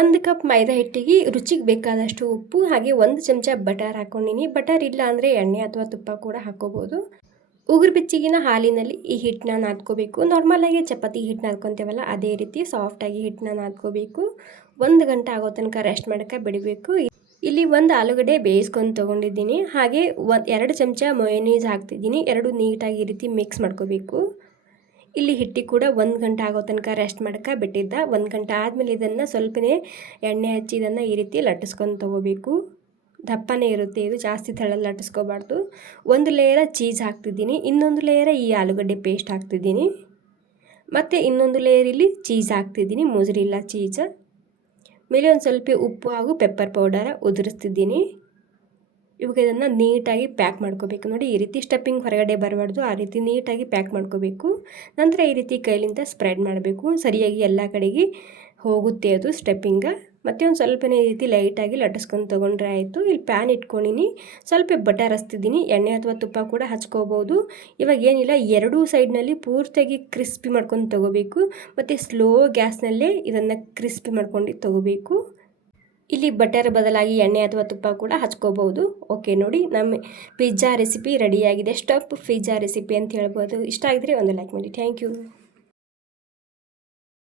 1 cup ಮೈದಾ ಹಿಟ್ಟಿಗೆ ರುಚಿಗೆ ಬೇಕಾದಷ್ಟು ಉಪ್ಪು ಹಾಗೆ 1 ಚಮಚ ಬಟರ್ ಹಾಕ್ಕೊಂಡಿನಿ. ಬಟರ್ ಇಲ್ಲ ಅಂದರೆ ಎಣ್ಣೆ ಅಥವಾ ತುಪ್ಪ ಕೂಡ ಹಾಕ್ಕೋಬೋದು. ಉಗುರು ಬೆಚ್ಚಗಿನ ಹಾಲಿನಲ್ಲಿ ಈ ಹಿಟ್ಟನ್ನ ನಾದ್ಕೋಬೇಕು. ನಾರ್ಮಲಾಗಿ ಚಪಾತಿ ಹಿಟ್ಟು ನಾದ್ಕೊತೀವಲ್ಲ ಅದೇ ರೀತಿ ಸಾಫ್ಟಾಗಿ ಹಿಟ್ಟನ್ನ ನಾದ್ಕೋಬೇಕು. 1 ಗಂಟೆ ಆಗೋ ತನಕ ರೆಸ್ಟ್ ಮಾಡೋಕ್ಕೆ ಬಿಡಬೇಕು. ಇಲ್ಲಿ 1 ಆಲೂಗಡ್ಡೆ ಬೇಯಿಸ್ಕೊಂಡು ತೊಗೊಂಡಿದ್ದೀನಿ. ಹಾಗೆ 2 ಚಮಚ ಮಯೋನೀಸ್ ಹಾಕ್ತಿದ್ದೀನಿ. 2 ನೀಟಾಗಿ ಈ ರೀತಿ ಮಿಕ್ಸ್ ಮಾಡ್ಕೋಬೇಕು. ಇಲ್ಲಿ ಹಿಟ್ಟಿಗೆ ಕೂಡ 1 ಗಂಟೆ ಆಗೋ ತನಕ ರೆಸ್ಟ್ ಮಾಡೋಕ್ಕೆ ಬಿಟ್ಟಿದ್ದ. 1 ಗಂಟೆ ಆದಮೇಲೆ ಇದನ್ನು ಸ್ವಲ್ಪನೇ ಎಣ್ಣೆ ಹಚ್ಚಿ ಇದನ್ನು ಈ ರೀತಿ ಲಟ್ಟಿಸ್ಕೊಂಡು ತೊಗೋಬೇಕು. ದಪ್ಪನೇ ಇರುತ್ತೆ ಇದು, ಜಾಸ್ತಿ ತೆಳ್ಳಗೆ ಲಟ್ಟಿಸ್ಕೋಬಾರ್ದು. 1 ಲೇಯರ ಚೀಸ್ ಹಾಕ್ತಿದ್ದೀನಿ, ಇನ್ನೊಂದು ಲೇಯರ ಈ ಆಲೂಗಡ್ಡೆ ಪೇಸ್ಟ್ ಹಾಕ್ತಿದ್ದೀನಿ, ಮತ್ತು ಇನ್ನೊಂದು ಲೇಯರ್ ಇಲ್ಲಿ ಚೀಸ್ ಹಾಕ್ತಿದ್ದೀನಿ, ಮೊಜರೆಲ್ಲಾ ಚೀಸ್. ಮೇಲೆ ಒಂದು ಸ್ವಲ್ಪ ಉಪ್ಪು ಹಾಗೂ ಪೆಪ್ಪರ್ ಪೌಡರ್ ಉದುರಿಸ್ತಿದ್ದೀನಿ. ಇವಾಗ ಇದನ್ನು ನೀಟಾಗಿ ಪ್ಯಾಕ್ ಮಾಡ್ಕೋಬೇಕು. ನೋಡಿ ಈ ರೀತಿ ಸ್ಟಫಿಂಗ್ ಹೊರಗಡೆ ಬರಬಾರ್ದು, ಆ ರೀತಿ ನೀಟಾಗಿ ಪ್ಯಾಕ್ ಮಾಡ್ಕೋಬೇಕು. ನಂತರ ಈ ರೀತಿ ಕೈಲಿಂದ ಸ್ಪ್ರೆಡ್ ಮಾಡಬೇಕು, ಸರಿಯಾಗಿ ಎಲ್ಲ ಕಡೆಗೆ ಹೋಗುತ್ತೆ ಅದು ಸ್ಟಫಿಂಗ. ಮತ್ತು ಒಂದು ಸ್ವಲ್ಪನೇ ಈ ರೀತಿ ಲೈಟಾಗಿ ಲಟ್ಟಿಸ್ಕೊಂಡು ತೊಗೊಂಡ್ರೆ ಆಯಿತು. ಇಲ್ಲಿ ಪ್ಯಾನ್ ಇಟ್ಕೊಂಡಿನಿ, ಸ್ವಲ್ಪ ಬಟರ್ ಹಚ್ತಿದ್ದೀನಿ, ಎಣ್ಣೆ ಅಥವಾ ತುಪ್ಪ ಕೂಡ ಹಚ್ಕೋಬೋದು. ಇವಾಗ ಏನಿಲ್ಲ, ಎರಡೂ ಸೈಡ್ನಲ್ಲಿ ಪೂರ್ತಿಯಾಗಿ ಕ್ರಿಸ್ಪಿ ಮಾಡ್ಕೊಂಡು ತೊಗೋಬೇಕು, ಮತ್ತು ಸ್ಲೋ ಗ್ಯಾಸ್ನಲ್ಲೇ ಇದನ್ನು ಕ್ರಿಸ್ಪಿ ಮಾಡ್ಕೊಂಡು ತೊಗೋಬೇಕು. ಇಲ್ಲಿ ಬಟರ್ ಬದಲಾಗಿ ಎಣ್ಣೆ ಅಥವಾ ತುಪ್ಪ ಕೂಡ ಹಚ್ಕೋಬೋದು. ಓಕೆ, ನೋಡಿ ನಮ್ಮ ಪಿಜ್ಜಾ ರೆಸಿಪಿ ರೆಡಿಯಾಗಿದೆ. ಸ್ಟಫ್ ಪಿಜ್ಜಾ ರೆಸಿಪಿ ಅಂತ ಹೇಳ್ಬೋದು. ಇಷ್ಟ ಆಗಿದ್ರೆ ಒಂದು ಲೈಕ್ ಮಾಡಿ. Thank you.